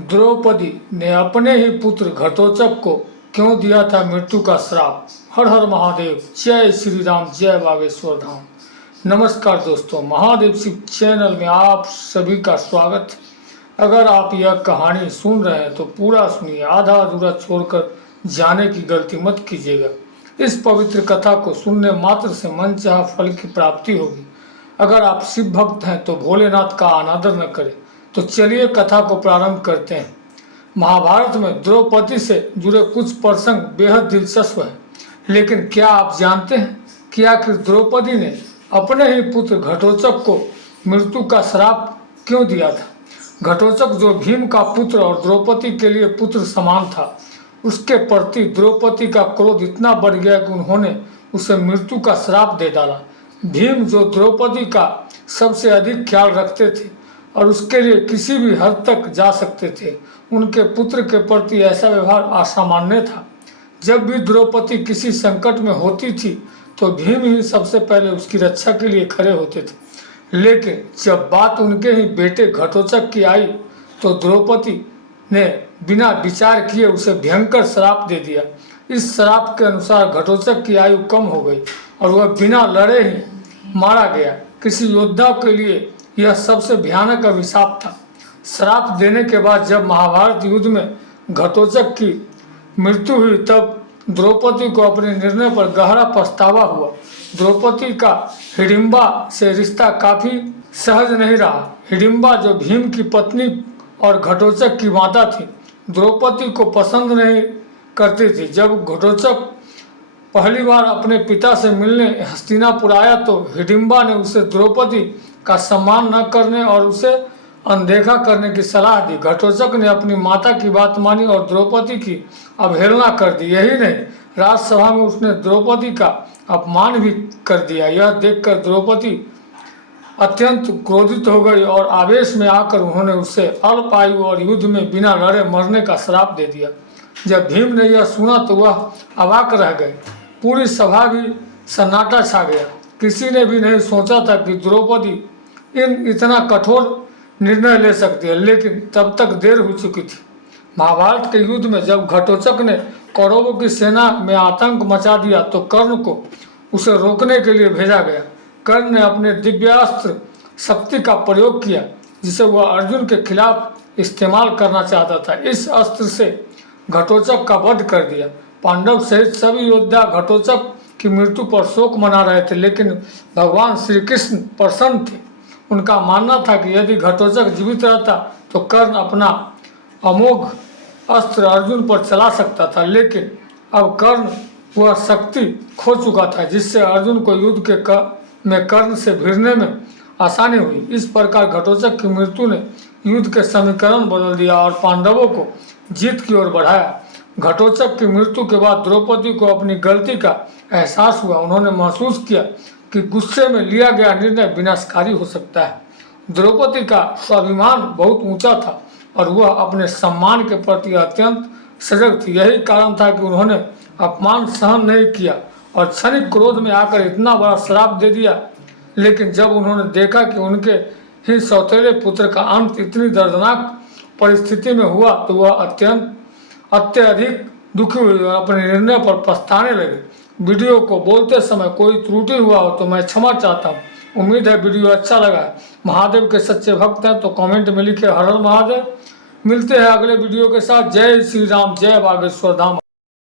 द्रौपदी ने अपने ही पुत्र घटोत्कच को क्यों दिया था मृत्यु का श्राप। हर हर महादेव, जय श्री राम, जय बागेश्वर धाम। नमस्कार दोस्तों, महादेव शिव चैनल में आप सभी का स्वागत है। अगर आप यह कहानी सुन रहे हैं तो पूरा सुनिए, आधा अधूरा छोड़कर जाने की गलती मत कीजिएगा। इस पवित्र कथा को सुनने मात्र से मनचाहा फल की प्राप्ति होगी। अगर आप शिव भक्त हैं तो भोलेनाथ का अनादर न करें। तो चलिए कथा को प्रारंभ करते हैं। महाभारत में द्रौपदी से जुड़े कुछ प्रसंग बेहद दिलचस्प हैं, लेकिन क्या आप जानते हैं कि आखिर द्रौपदी ने अपने ही पुत्र घटोत्कच को मृत्यु का श्राप क्यों दिया था। घटोत्कच जो भीम का पुत्र और द्रौपदी के लिए पुत्र समान था, उसके प्रति द्रौपदी का क्रोध इतना बढ़ गया कि उन्होंने उसे मृत्यु का श्राप दे डाला। भीम जो द्रौपदी का सबसे अधिक ख्याल रखते थे और उसके लिए किसी भी हद तक जा सकते थे, उनके पुत्र के प्रति ऐसा व्यवहार असामान्य था। जब भी द्रौपदी किसी संकट में होती थी तो भीम ही सबसे पहले उसकी रक्षा के लिए खड़े होते थे। लेकिन जब बात उनके ही बेटे घटोत्कच की आई तो द्रौपदी ने बिना विचार किए उसे भयंकर श्राप दे दिया। इस श्राप के अनुसार घटोत्कच की आयु कम हो गई और वह बिना लड़े ही मारा गया। किसी योद्धा के लिए यह सबसे भयानक अभिशाप था। श्राप देने के बाद जब महाभारत युद्ध में घटोत्कच की मृत्यु हुई तब द्रौपदी को अपने निर्णय पर गहरा पछतावा हुआ। द्रौपदी का हिडिंबा से रिश्ता काफी सहज नहीं रहा। हिडिंबा जो भीम की पत्नी और घटोत्कच की माता थी, द्रौपदी को पसंद नहीं करती थी। जब घटोत्कच पहली बार अपने पिता से मिलने हस्तिनापुर आया तो हिडिंबा ने उसे द्रौपदी का सम्मान न करने और उसे अनदेखा करने की सलाह दी। घटोत्कच ने अपनी माता की बात मानी और द्रौपदी की अवहेलना कर दी। यही नहीं, राजसभा में उसने द्रौपदी का अपमान भी कर दिया। यह देखकर द्रौपदी अत्यंत क्रोधित हो गई और आवेश में आकर उन्होंने उसे अल्प आयु और युद्ध में बिना लड़े मरने का श्राप दे दिया। जब भीम ने यह सुना तो वह अवाक रह गए। पूरी सभा भी सन्नाटा छा गया। किसी ने भी नहीं सोचा था कि द्रौपदी इतना कठोर निर्णय ले सकती है, लेकिन तब तक देर हो चुकी थी। महाभारत के युद्ध में जब घटोत्कच ने कौरवों की सेना में आतंक मचा दिया तो कर्ण को उसे रोकने के लिए भेजा गया। कर्ण ने अपने दिव्यास्त्र शक्ति का प्रयोग किया जिसे वह अर्जुन के खिलाफ इस्तेमाल करना चाहता था। इस अस्त्र से घटोत्कच का वध कर दिया। पांडव सहित सभी योद्धा घटोत्कच की मृत्यु पर शोक मना रहे थे, लेकिन भगवान श्री कृष्ण प्रसन्न थे। उनका मानना था कि यदि घटोत्कच जीवित रहता तो कर्ण अपना अमोघ अस्त्र अर्जुन पर चला सकता था, लेकिन अब कर्ण वह शक्ति खो चुका था जिससे अर्जुन को युद्ध में कर्ण से भिड़ने में आसानी हुई। इस प्रकार घटोत्कच की मृत्यु ने युद्ध के समीकरण बदल दिया और पांडवों को जीत की ओर बढ़ाया। घटोत्कच की मृत्यु के बाद द्रौपदी को अपनी गलती का एहसास हुआ। उन्होंने महसूस किया कि गुस्से में लिया गया निर्णय विनाशकारी हो सकता है। द्रौपदी का स्वाभिमान बहुत ऊंचा था और वह अपने सम्मान के प्रति अत्यंत सजग थी। यही कारण था कि उन्होंने अपमान सहन नहीं किया और क्षणिक क्रोध में आकर इतना बड़ा श्राप दे दिया। लेकिन जब उन्होंने देखा कि उनके ही सौतेले पुत्र का अंत इतनी दर्दनाक परिस्थिति में हुआ तो वह अत्यधिक दुखी हुई और अपने निर्णय पर पछताने लगे। वीडियो को बोलते समय कोई त्रुटि हुआ हो तो मैं क्षमा चाहता हूँ। उम्मीद है वीडियो अच्छा लगा है। महादेव के सच्चे भक्त हैं तो कमेंट में लिखे हर हर महादेव। मिलते हैं अगले वीडियो के साथ। जय श्री राम, जय बागेश्वर धाम।